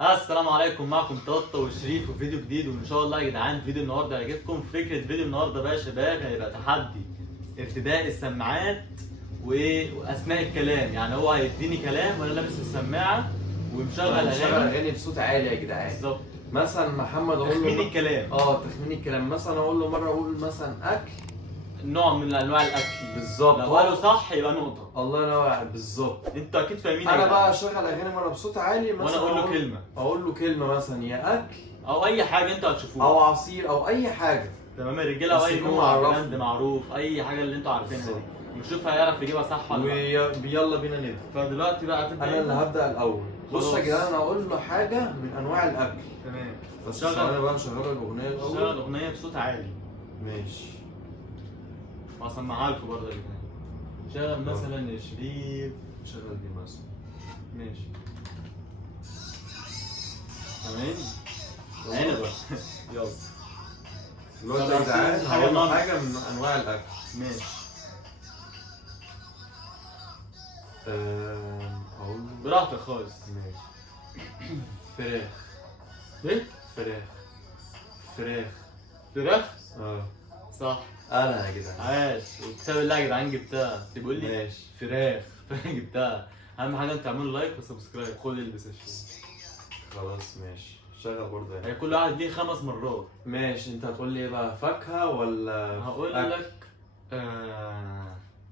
السلام عليكم، معكم توتو وشريف وفيديو جديد. وان شاء الله يا جدعان فيديو النهارده هيعجبكم. فكره فيديو النهارده بقى يا شباب هيبقى تحدي ارتداء السماعات واثناء الكلام. يعني هو هيديني كلام وانا لابس السماعه ومشغل اغاني بصوت عالي يا جدعان. بالظبط. مثلا محمد اقول له تخمين الكلام. تخمين الكلام. مثلا اقول له مره اقول مثلا اكل، نوع من انواع الاكل بالظبط. لو قاله صح يبقى نقطه. الله ينور عليك، بالظبط. انتوا اكيد فاهمين. انا بقى اشغل اغاني مره بصوت عالي مثلا وانا اقول له كلمه. اقول له كلمه مثلا يا اكل او اي حاجه انتوا هتشوفوها، او عصير او اي حاجه. تمام يا رجاله، او بس اي يكون نوع معرفني. براند معروف، اي حاجه اللي انتوا عارفينها دي، ونشوف هيعرف يجيبها صح ولا لا. ويلا بينا نبدا. فدلوقتي بقى هتبدا انا اللي هبدا الاول. بص يا خلاص. جدعان، انا هقول له حاجه من انواع الاكل. تمام. بس شغل. انا بقى شغال الاغنيه شغل الاول. اغنيه بصوت عالي. ماشي. وهسمعها لكم برضه يا جدعان. شغل مثلا يا شريف. شغل دي مثلا. ماشي. تمام. هنا بقى. يلا. دلوقتي يا جدعان هقول له حاجه من انواع الاكل. ماشي. اقول له براحتك خالص. ماشي. فراخ. ايه؟ فراخ. فراخ. فراخ؟ صح. انا يا جدعان. عاش. وكتاب الله يا جدعان جبتها. تقول لي ماشي. فراخ. جبتها. اهم حاجه انت تعملوا لايك وسبسكرايب. خد البس الشيء. خلاص ماشي. شغل برضه هي يعني. كل واحد ليه 5 مرات. ماشي. انت هتقول لي ايه بقى، فاكهه ولا هقول أكل؟ لك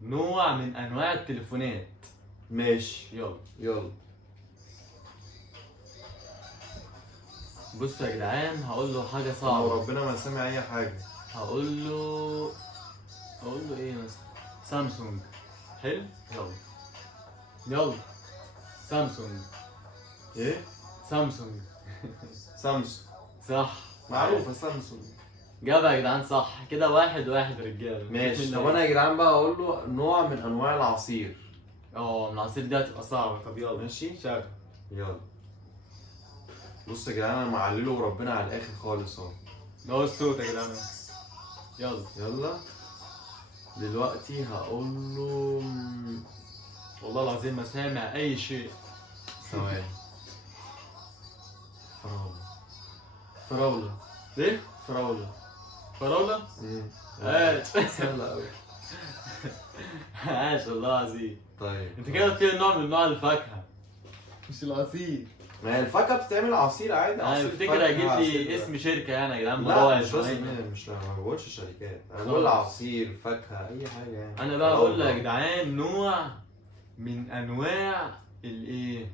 نوع من انواع التليفونات. ماشي. يلا. يلا. بصوا يا جدعان هقول له حاجه لو صعبه. ربنا ما سامع اي حاجه. هقول له ايه مثلا؟ سامسونج. حلو. يلا. سامسونج. ايه؟ سامسونج. سامسونج. صح. معروفه سامسونج. جابها يا جدعان صح. كده 1-1 رجاله. ماشي. طب انا يا جدعان بقى اقول له نوع من انواع العصير. من العصير دي هتبقى صعبه. طب يلا. ماشي. شغل. يلا. بص يا جدعان، انا معلله وربنا على الاخر خالص اهو. ده هو الصوت يا جدعان. يلا. يلا. دلوقتي هقول له والله العظيم ما سامع اي شيء. ثواني. فراولة. فراوله. ليه؟ فراولة. فراوله. عاش. سهلة أوي. عاش والله العظيم. طيب. انت كده قلت لي نوع من انواع الفاكهه مش العصير. ما هي الفاكهة بتتعمل عصير عادي. انا عصير بفتكر فاكهة، هيجيب عصير لي اسم شركه يعني يا جدعان. لا مراعي مش شوية. لازم. مش ما بقولش شركات، انا خلاص. بقول عصير فاكهة أي حاجة يعني. انا بقى اقول لك يا جدعان نوع من انواع الايه،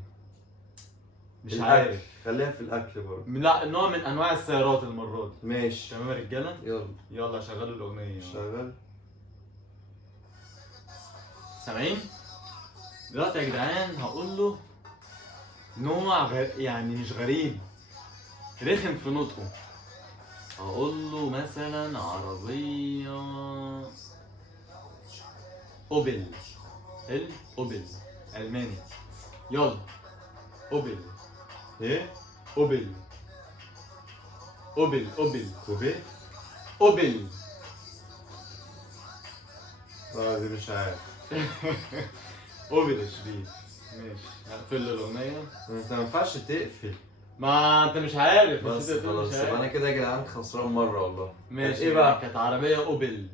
مش الأكل. عارف. خليها في الأكل برضه. لا، نوع من انواع السيارات المره دي. ماشي. تمام يا رجاله. يلا. يلا شغلوا الاغنيه. شغل. سامعين؟ دلوقتي يا جدعان هقول له نوع يعني مش غريب، رخم في نطقه. هقول له مثلا عربية اوبل. حلو. اوبل الماني. يلا. اوبل. إيه؟ اوبل. اوبل. كوبي؟ اوبل. دي مش عارف. اوبل يا شريف. ماشي. هقفل له الاغنية. أنت ما ينفعش تقفل. ما انت مش عارف. بس انت بتقول خلاص. مش طب عارف. أنا كده يا جدعان خسران مرة والله. ماشي. إيه بقى؟ كانت عربية اوبل.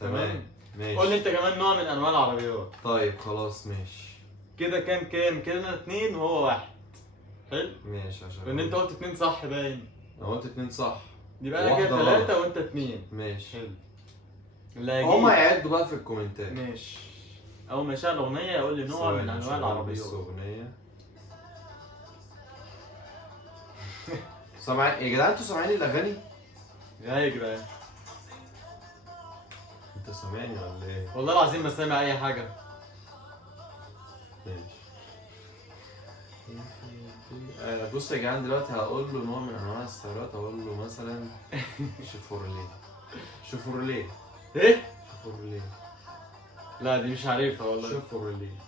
تمام. ماشي. قول لي انت كمان نوع من انواع العربيات. طيب خلاص ماشي. كده كام كده 2 وهو 1. حلو. ماشي عشان لان انت قلت 2 صح باين. انا قلت 2 صح. يبقى انا كده واحدة 3 وانت 2. ماشي. حلو. اللي هيجيب. هما يعدوا بقى في الكومنتات. ماشي. اول ما يشغل اغنيه يقول لي نوع من انواع العربيات. اغنية. سامعين يا جدعان؟ انتوا سامعين الاغاني؟ يا جدعان انت سامعني ولا ايه؟ والله العظيم ما سامع اي حاجه. ماشي. بص يا جدعان، دلوقتي هقول له نوع من انواع السيارات. هقول له مثلا شيفورليه. شيفورليه. ايه؟ شيفورليه. لا دي مش عارفها والله. شيفورليه.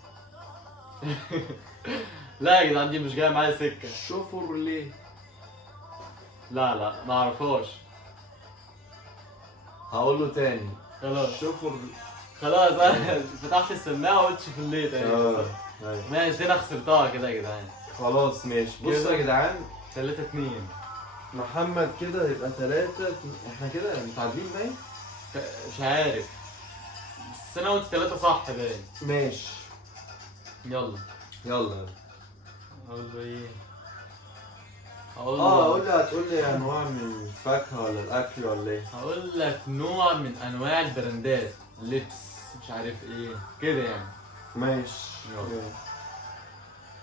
لا يا جدعان دي مش جايه معايا سكه. شيفورليه. لا ما اعرفهاش. هقول له تاني. خلاص. شيفور. خلاص انا فتحت السماعه وقلت شوف الليل تاني. ايوه. ماشي. دي انا خسرتها كده يا جدعان. خلاص ماشي. بصوا كده. يا جدعان 3-2. محمد كده يبقى 3. احنا كده متعادلين باين. مش عارف، بس انا قلت 3 صح باين. ماشي يلا. يلا. اقول له ايه؟ اقول قول له لي، هتقول لي انواع من الفاكهه ولا الاكل ولا ايه؟ هقول لك نوع من انواع البراندات، لبس مش عارف ايه كده يعني. ماشي. يلا.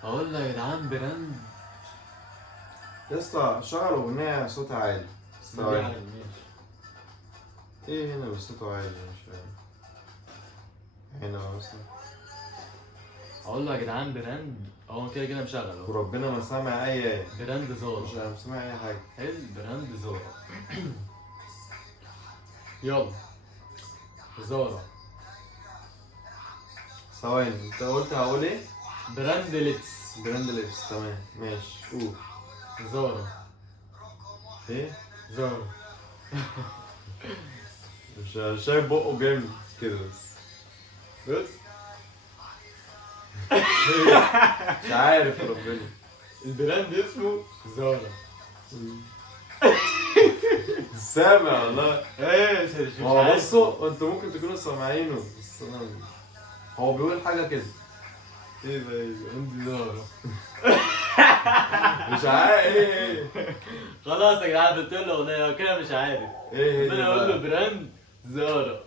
اقول لك يا جدعان براند. يا اسطى شغل اغنيه صوتها عالي. يعني ماشي. ايه هنا بس صوته عالي مش فاهم. هنا مثلا. اقول له يا جدعان براند، هو كده كده مشغل اهو. وربنا ما سامع اي. براند مش زارا. انا سامع اي حاجه. حلو، براند زارا. يلا. زارا. ثواني، انت قلت هقول ايه؟ براند لبس. براند لبس. تمام ماشي قول. زارا. ايه؟ زارا. مش شايف بقه جامد كده بس. بص. مش عارف ربنا. البراند اسمه زارا. سامع والله. ايه مش هو عارف. بصوا انتوا ممكن تكونوا سامعينه بس انا هو بيقول حاجه كده. ايه بقى براند زارا. مش عارف ايه. خلاص يا جدعان قلت له اغنيه هو كده مش عارف. ايه انا اقول له براند زارا.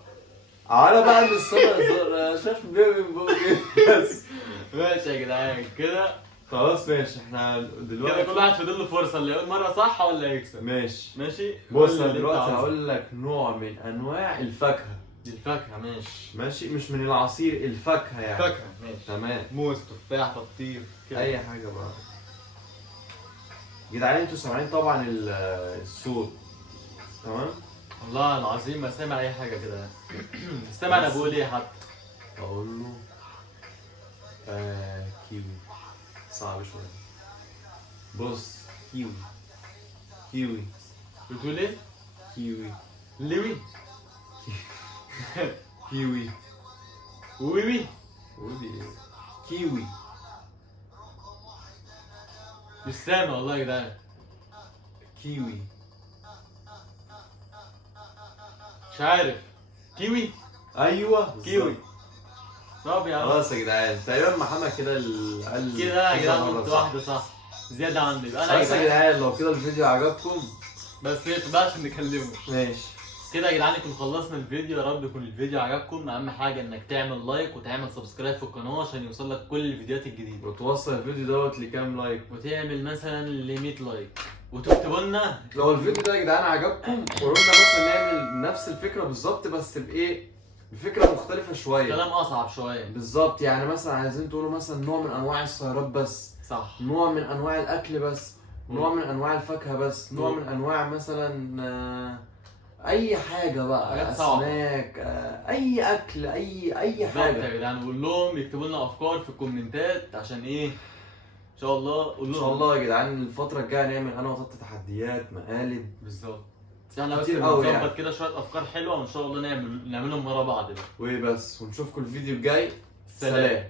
على بقى من الصدى شاف بيبي من بقه كده بس. ماشي يا جدعان كده. خلاص ماشي. احنا كده دلوقتي كل واحد فاضل له فرصه، اللي يقول مره صح ولا يكسب. ماشي. ماشي. بص قول لي انا اللي دلوقتي انت عاوزه. هقول لك نوع من انواع الفاكهه. الفاكهه ماشي. ماشي، مش من العصير، الفاكهه يعني. فاكهه ماشي. تمام. موز، تفاح، بطيخ كده. اي حاجه بقى. جدعان انتوا سامعين طبعا الصوت. تمام. والله العظيم ما سامع اي حاجه كده. سامع انا بقول ايه حتى. اقول له كيوي. صعب شويه. بص كيوي. كيوي. بتقول ايه؟ كيوي. لوي. كيوي. ويوي. قولي ايه؟ كيوي. مش سامع والله يا جدعان. كيوي. مش عارف. كيوي. ايوه كيوي. طب يا عم خلاص يا جدعان تقريبا محمد كده قال كده يا جدعان كذا مرة قلت صح. واحده صح زياده عندي. يبقى انا خلاص يا جدعان لو كده الفيديو عجبكم بس ما تبقاش نكلمه. ماشي. كده يا جدعان يكون خلصنا الفيديو. يا رب يكون الفيديو عجبكم. اهم حاجه انك تعمل لايك وتعمل سبسكرايب في القناه عشان يوصل لك كل الفيديوهات الجديده، وتوصل الفيديو دوت لكام لايك. وتعمل مثلا ل 100 لايك، وتكتبوا لنا لو الفيديو ده يا جدعان عجبكم قولوا لنا مثلا نعمل نفس الفكره بالظبط بس بايه؟ بفكره مختلفه شويه. كلام اصعب شويه. بالظبط، يعني مثلا عايزين تقولوا مثلا نوع من انواع السيارات بس، صح. نوع من انواع الاكل بس، نوع من انواع الفاكهه بس، نوع مم. من انواع مثلا اي حاجه بقى، حاجات صعبة. اسماك، اي اكل، اي بالظبط يا حاجه. جدعان. قول لهم يكتبوا لنا افكار في الكومنتات عشان ايه ان شاء الله. قول ان لهم شاء الله يا جدعان الفتره الجايه نعمل انا وطنط تحديات مقالب. بالظبط. احنا بس كتير قوي بنظبط يعني. كده شويه افكار حلوه وان شاء الله نعملهم ورا بعض بقى. وبس، ونشوفكم الفيديو الجاي. سلام.